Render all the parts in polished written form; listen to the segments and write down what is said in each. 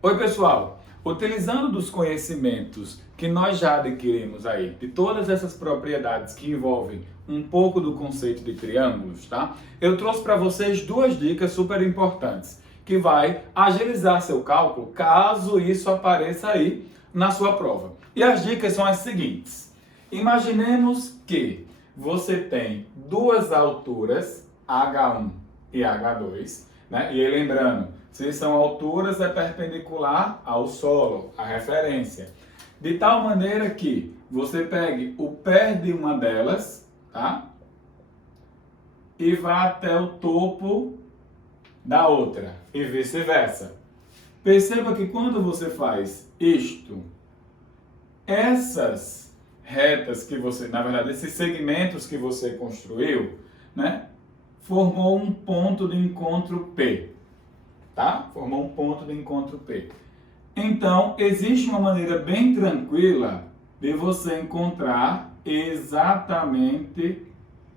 Oi, pessoal! Utilizando dos conhecimentos que nós já adquirimos aí, de todas essas propriedades que envolvem um pouco do conceito de triângulos, tá? Eu trouxe para vocês duas dicas super importantes, que vai agilizar seu cálculo caso isso apareça aí na sua prova. E as dicas são as seguintes. Imaginemos que você tem duas alturas, H1 e H2, né? E aí, lembrando, se são alturas, é perpendicular ao solo, a referência. De tal maneira que você pegue o pé de uma delas, tá? E vá até o topo da outra, e vice-versa. Perceba que quando você faz isto, essas retas que você, na verdade, esses segmentos que você construiu, né? Formou um ponto de encontro P. Tá? Formou um ponto de encontro P. Então, existe uma maneira bem tranquila de você encontrar exatamente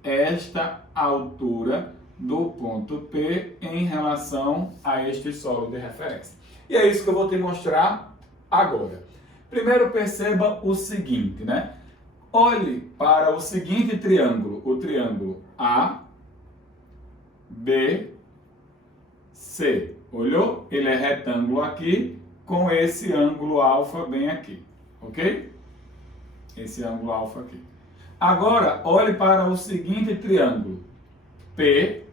esta altura do ponto P em relação a este solo de referência. E é isso que eu vou te mostrar agora. Primeiro, perceba o seguinte, né? Olhe para o seguinte triângulo, o triângulo A, B, C. Olhou? Ele é retângulo aqui, com esse ângulo alfa bem aqui, ok? Esse ângulo alfa aqui. Agora, olhe para o seguinte triângulo, P,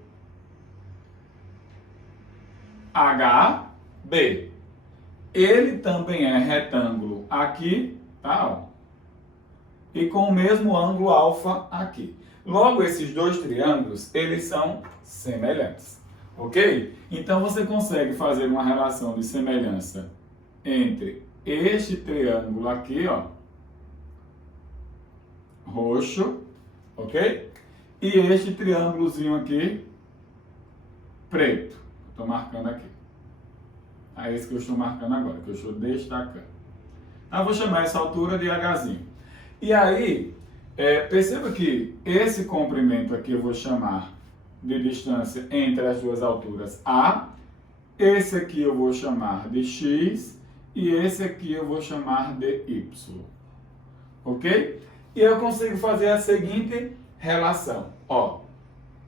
H, B. Ele também é retângulo aqui, tá? E com o mesmo ângulo alfa aqui. Logo, esses dois triângulos, eles são semelhantes. Ok? Então, você consegue fazer uma relação de semelhança entre este triângulo aqui, ó, roxo, ok? E este triângulozinho aqui, preto. Estou marcando aqui. É esse que eu estou marcando agora, que eu estou destacando. Então, eu vou chamar essa altura de Hzinho. E aí, perceba que esse comprimento aqui eu vou chamar de distância entre as duas alturas A, esse aqui eu vou chamar de X e esse aqui eu vou chamar de Y, ok? E eu consigo fazer a seguinte relação, ó,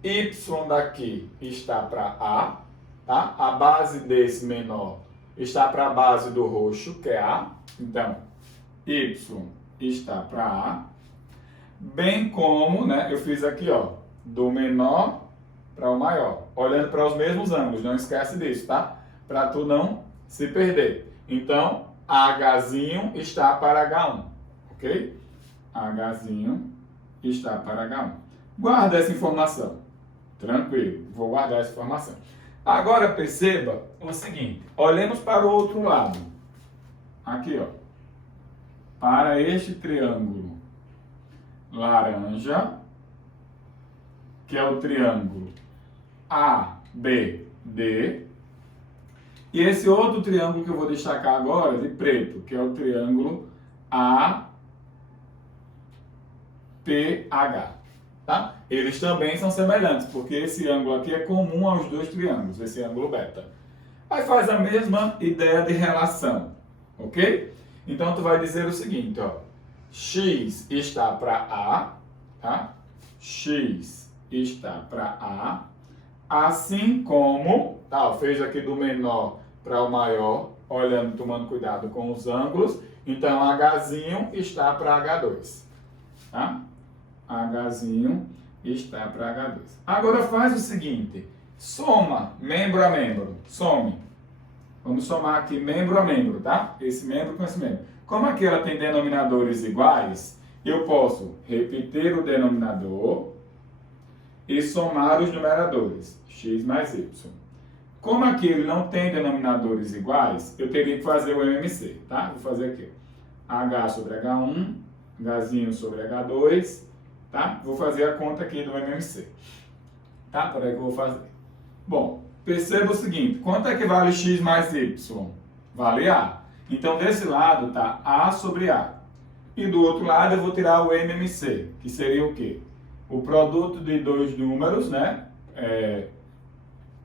Y daqui está para A, tá? A base desse menor está para a base do roxo, que é A, então Y está para A, bem como, né, eu fiz aqui, ó, do menor para o maior, olhando para os mesmos ângulos, não esquece disso, tá? Para tu não se perder. Então, Hzinho está para H1, ok? Hzinho está para H1. Guarda essa informação, tranquilo, vou guardar essa informação. Agora perceba o seguinte, olhemos para o outro lado, aqui, ó, para este triângulo laranja, que é o triângulo ABD, e esse outro triângulo que eu vou destacar agora, de preto, que é o triângulo APH, tá? Eles também são semelhantes, porque esse ângulo aqui é comum aos dois triângulos, esse ângulo beta. Aí faz a mesma ideia de relação, ok? Então, tu vai dizer o seguinte, ó, X está para A, tá? X está para A, assim como, tá, fez aqui do menor para o maior, olhando, tomando cuidado com os ângulos, então Hzinho está para H2, tá? Hzinho está para H2. Agora faz o seguinte, soma membro a membro, some. Vamos somar aqui membro a membro, tá? Esse membro com esse membro. Como aqui ela tem denominadores iguais, eu posso repetir o denominador e somar os numeradores, x mais y. Como aqui ele não tem denominadores iguais, eu teria que fazer o MMC, tá? Vou fazer aqui, H sobre H1, Hzinho sobre H2, tá? Vou fazer a conta aqui do MMC, tá? Peraí que eu vou fazer. Bom, perceba o seguinte, quanto é que vale x mais y? Vale A. Então, desse lado tá A sobre A. E do outro lado eu vou tirar o MMC, que seria o quê? O produto de dois números, né?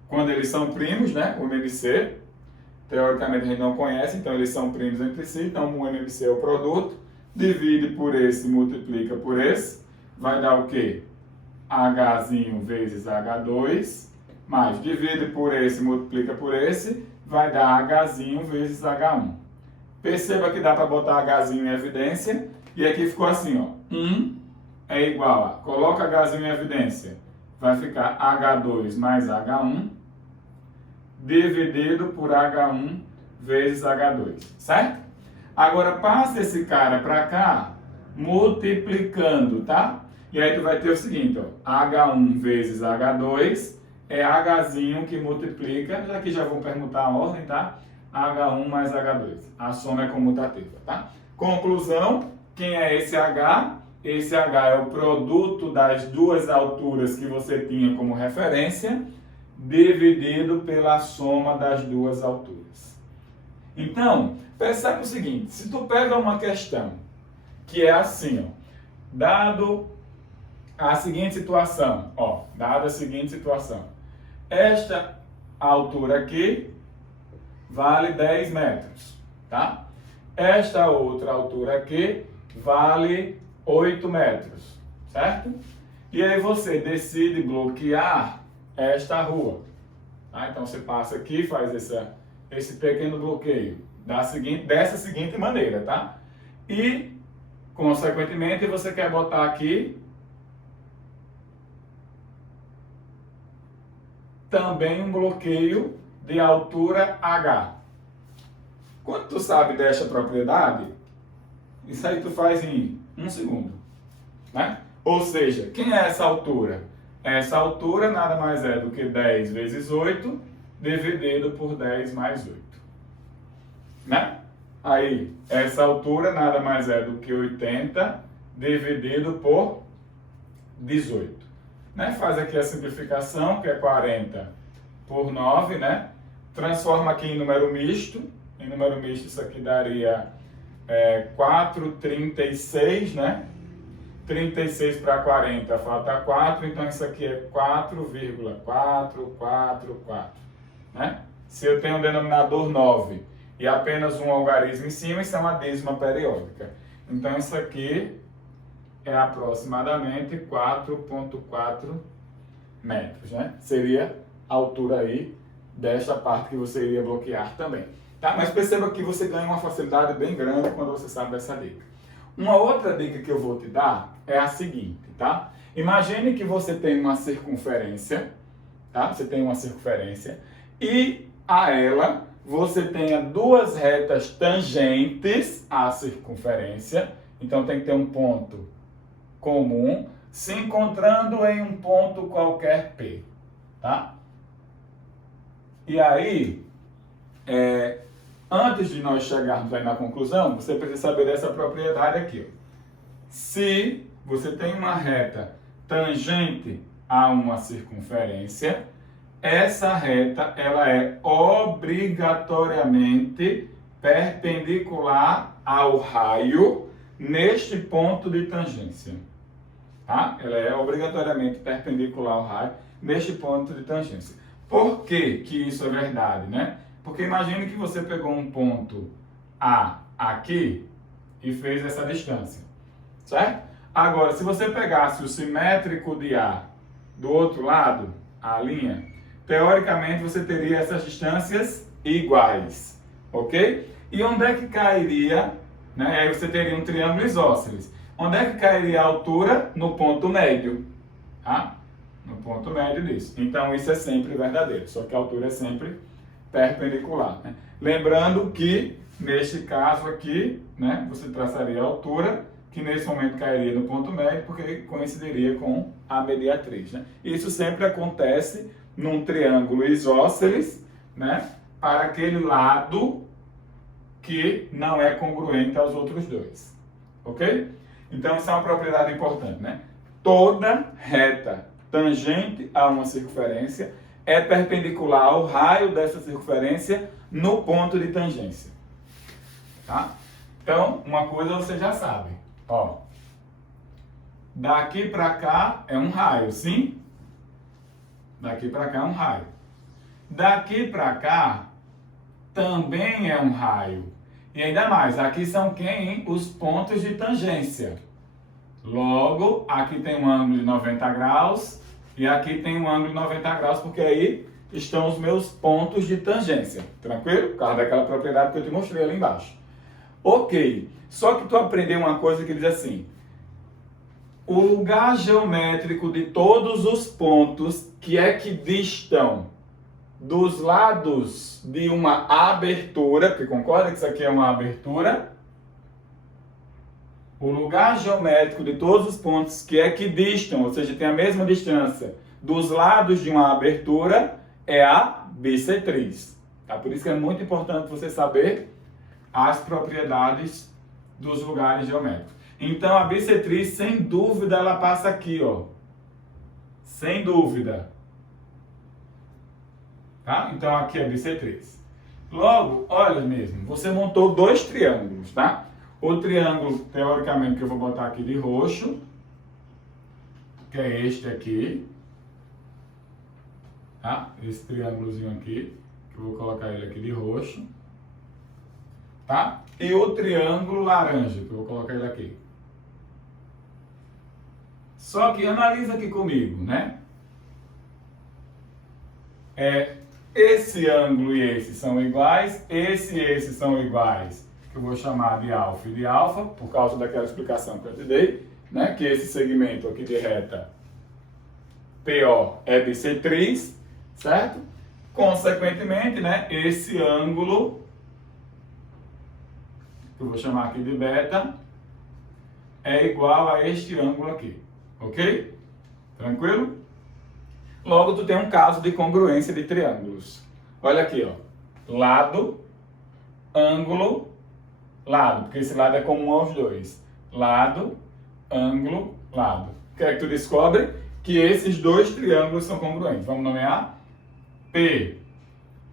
Quando eles são primos, né? O MMC, teoricamente a gente não conhece, então eles são primos entre si, então o MMC é o produto, divide por esse, multiplica por esse, vai dar o quê? Hzinho vezes H2, mais divide por esse, multiplica por esse, vai dar Hzinho vezes H1. Perceba que dá para botar Hzinho em evidência, e aqui ficou assim, ó, 1 é igual a, coloca Hzinho em evidência, vai ficar H2 mais H1, dividido por H1 vezes H2, certo? Agora passa esse cara para cá, multiplicando, tá? E aí tu vai ter o seguinte, ó, H1 vezes H2 é Hzinho que multiplica, já que já vou permutar a ordem, tá? H1 mais H2. A soma é comutativa, tá? Conclusão, quem é esse H? Esse H é o produto das duas alturas que você tinha como referência, dividido pela soma das duas alturas. Então, percebe o seguinte, se tu pega uma questão que é assim, ó, dado a seguinte situação, ó, dada a seguinte situação, esta altura aqui vale 10 metros, tá? Esta outra altura aqui vale 8 metros, certo? E aí você decide bloquear esta rua, tá? Então você passa aqui, faz esse pequeno bloqueio dessa seguinte maneira, tá? E, consequentemente, você quer botar aqui também um bloqueio de altura H. Quando tu sabe desta propriedade, isso aí tu faz em 1 segundo, né? Ou seja, quem é essa altura? Essa altura nada mais é do que 10 vezes 8 dividido por 10 mais 8, né? Aí, essa altura nada mais é do que 80 dividido por 18. Né? Faz aqui a simplificação, que é 40 por 9, né? Transforma aqui em número misto. Em número misto isso aqui daria 4,36, né? 36 para 40 falta 4, então isso aqui é 4,444, né? Se eu tenho um denominador 9 e apenas um algarismo em cima, isso é uma dízima periódica. Então isso aqui é aproximadamente 4,4 metros, né? Seria a altura aí desta parte que você iria bloquear também, tá? Mas perceba que você ganha uma facilidade bem grande quando você sabe dessa dica. Uma outra dica que eu vou te dar é a seguinte, tá? Imagine que você tem uma circunferência, tá? Você tem uma circunferência e a ela você tenha duas retas tangentes à circunferência, então tem que ter um ponto comum, se encontrando em um ponto qualquer P, tá? E aí, antes de nós chegarmos aí na conclusão, você precisa saber dessa propriedade aqui, ó. Se você tem uma reta tangente a uma circunferência, essa reta ela é obrigatoriamente perpendicular ao raio neste ponto de tangência. Tá? Ela é obrigatoriamente perpendicular ao raio neste ponto de tangência. Por que que isso é verdade, né? Porque imagine que você pegou um ponto A aqui e fez essa distância, certo? Agora, se você pegasse o simétrico de A do outro lado, a linha, teoricamente você teria essas distâncias iguais, ok? E onde é que cairia, né? Aí você teria um triângulo isósceles. Onde é que cairia a altura? No ponto médio, tá? No ponto médio disso. Então isso é sempre verdadeiro, só que a altura é sempre perpendicular, né? Lembrando que, neste caso aqui, né, você traçaria a altura, que nesse momento cairia no ponto médio, porque coincidiria com a mediatriz, né? Isso sempre acontece num triângulo isósceles, né, para aquele lado que não é congruente aos outros dois, ok? Então, isso é uma propriedade importante, né? Toda reta tangente a uma circunferência é perpendicular ao raio dessa circunferência no ponto de tangência, tá? Então, uma coisa você já sabe, ó. Daqui para cá é um raio, sim? Daqui para cá é um raio. Daqui para cá também é um raio. E ainda mais, aqui são quem? Os pontos de tangência. Logo, aqui tem um ângulo de 90 graus e aqui tem um ângulo de 90 graus, porque aí estão os meus pontos de tangência. Tranquilo? Por causa daquela propriedade que eu te mostrei ali embaixo. Ok. Só que tu aprendeu uma coisa que diz assim: o lugar geométrico de todos os pontos que equidistam dos lados de uma abertura, porque concorda que isso aqui é uma abertura? O lugar geométrico de todos os pontos que equidistam, ou seja, tem a mesma distância dos lados de uma abertura, é a bissetriz. Tá? Por isso que é muito importante você saber as propriedades dos lugares geométricos. Então, a bissetriz, sem dúvida, ela passa aqui, ó. Sem dúvida. Tá? Então, aqui é a bissetriz. Logo, olha mesmo, você montou dois triângulos, tá? O triângulo, teoricamente, que eu vou botar aqui de roxo, que é este aqui. Tá? Esse triângulozinho aqui, que eu vou colocar ele aqui de roxo. Tá? E o triângulo laranja, que eu vou colocar ele aqui. Só que analisa aqui comigo, né? Esse ângulo e esse são iguais, esse e esse são iguais, que eu vou chamar de alfa e de alfa, por causa daquela explicação que eu te dei, né? Que esse segmento aqui de reta PO é bissetriz, certo? Consequentemente, né? Esse ângulo, que eu vou chamar aqui de beta, é igual a este ângulo aqui, ok? Tranquilo? Logo, tu tem um caso de congruência de triângulos. Olha aqui, ó. Lado, ângulo, lado, porque esse lado é comum aos dois. Lado, ângulo, lado. O que é que tu descobre? Que esses dois triângulos são congruentes. Vamos nomear?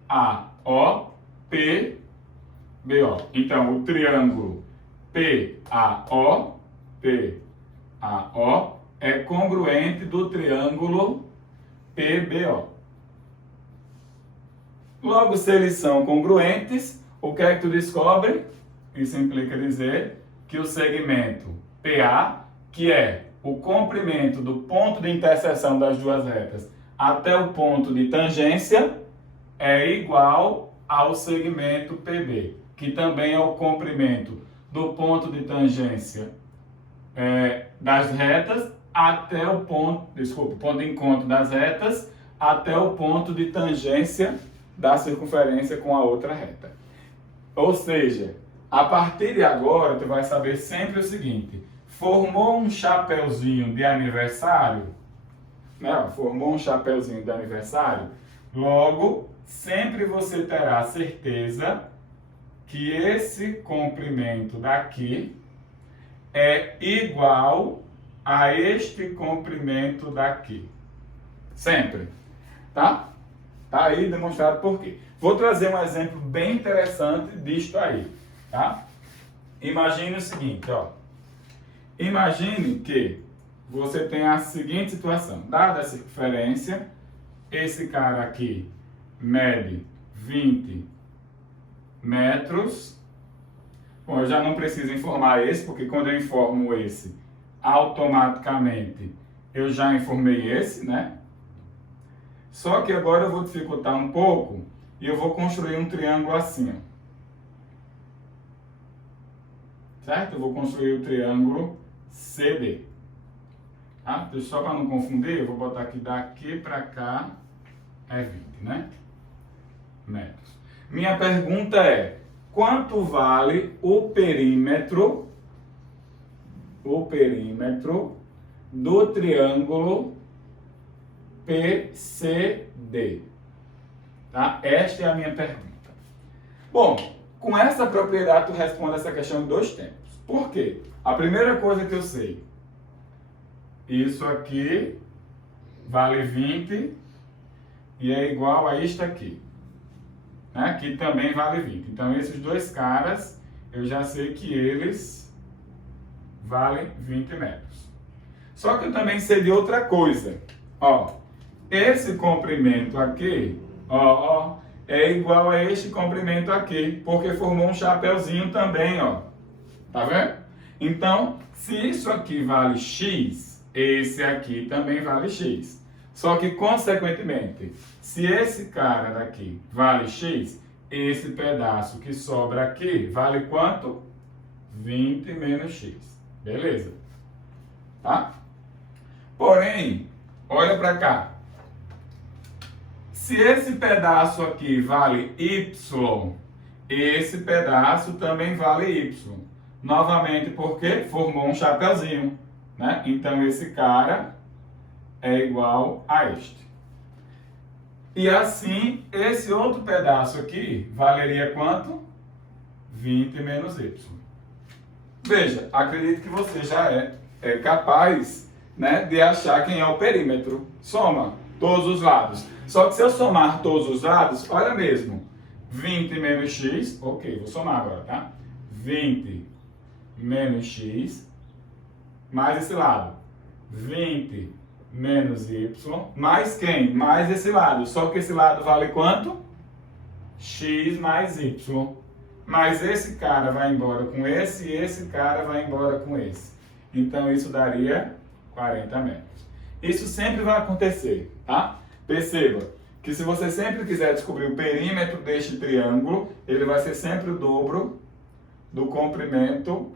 PAO, PBO. Então, o triângulo PAO é congruente do triângulo PBO. Logo, se eles são congruentes, o que é que tu descobre? Isso implica dizer que o segmento PA, que é o comprimento do ponto de interseção das duas retas até o ponto de tangência, é igual ao segmento PB, que também é o comprimento do ponto de tangência das retas até o ponto, ponto de encontro das retas até o ponto de tangência da circunferência com a outra reta. Ou seja, a partir de agora, tu vai saber sempre o seguinte: formou um chapeuzinho de aniversário, né? Formou um chapeuzinho de aniversário, logo, sempre você terá certeza que esse comprimento daqui é igual a este comprimento daqui. Sempre. Tá? Tá aí demonstrado por quê. Vou trazer um exemplo bem interessante disto aí. Tá? Imagine o seguinte, ó. Imagine que você tem a seguinte situação. Dada a circunferência, esse cara aqui mede 20 metros. Bom, eu já não preciso informar esse, porque quando eu informo esse, automaticamente eu já informei esse, né? Só que agora eu vou dificultar um pouco e eu vou construir um triângulo assim, ó. Certo? Eu vou construir o triângulo CD. Tá? Só para não confundir, eu vou botar aqui daqui para cá é 20, né? Metros. Minha pergunta é: quanto vale o perímetro do triângulo PCD? Tá? Esta é a minha pergunta. Bom, com essa propriedade tu responde essa questão em dois tempos. Por quê? A primeira coisa que eu sei, isso aqui vale 20 e é igual a isto aqui, né? Que também vale 20. Então, esses dois caras, eu já sei que eles valem 20 metros. Só que eu também sei de outra coisa. Ó, esse comprimento aqui, é igual a este comprimento aqui, porque formou um chapeuzinho também, ó. Tá vendo? Então, se isso aqui vale x, esse aqui também vale x. Só que, consequentemente, se esse cara daqui vale x, esse pedaço que sobra aqui vale quanto? 20 menos x. Beleza? Tá? Porém, olha para cá. Se esse pedaço aqui vale y, esse pedaço também vale y. Novamente, porque formou um chapeuzinho, né? Então, esse cara é igual a este. E assim, esse outro pedaço aqui valeria quanto? 20 menos y. Veja, acredito que você já é capaz, né, de achar quem é o perímetro. Soma todos os lados. Só que se eu somar todos os lados, olha mesmo. 20 menos x, ok, vou somar agora, tá? 20 menos x, mais esse lado. 20 menos y, mais quem? Mais esse lado. Só que esse lado vale quanto? X mais y. Mas esse cara vai embora com esse e esse cara vai embora com esse. Então, isso daria 40 metros. Isso sempre vai acontecer, tá? Perceba que se você sempre quiser descobrir o perímetro deste triângulo, ele vai ser sempre o dobro do comprimento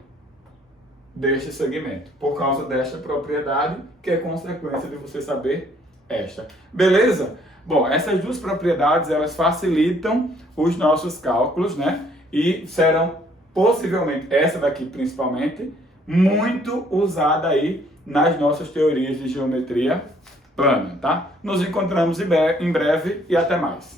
deste segmento, por causa desta propriedade, que é consequência de você saber esta. Beleza? Bom, essas duas propriedades, elas facilitam os nossos cálculos, né? E serão, possivelmente, essa daqui principalmente, muito usada aí nas nossas teorias de geometria plana, tá? Nos encontramos em breve e até mais.